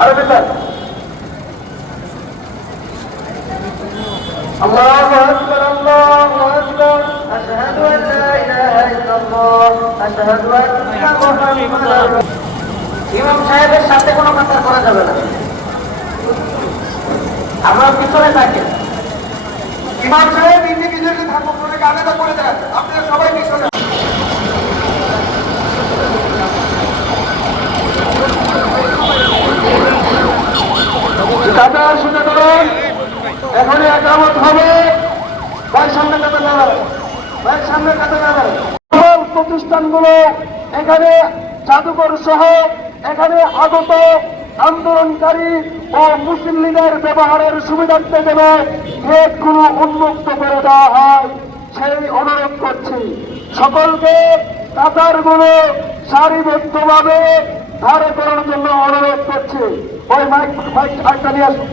আরো বেতন الله أكبر الله أكبر أشهد أن لا إله إلا الله أشهد أن محمدا ইমাম সাহেবের সাথে কোনো কথা করা যাবে না আমরা পিছনে থাকি ইমাম সাহেব ইন্ডিভিজুয়ালি থাকুক করে আলাদা করে দেন আপনারা সবাই পিছনে কাতার শুনে ধরুন এখনই একামত হবে ভাই সামনে কাতে যাবে ভাই সামনে কাতে যাবে প্রতিষ্ঠানগুলো এখানে জাদুঘর সহ এখানে আগত আন্দোলনকারী ও মুসলিম লীগের ব্যবহারের সুবিধার্থে যেন গেটগুলো উন্মুক্ত করে দেওয়া হয় সেই অনুরোধ করছি সকলকে কাতারগুলো সারিবদ্ধভাবে ধারে করার জন্য অনুরোধ করছি ওই মাইক নিয়ে আসুন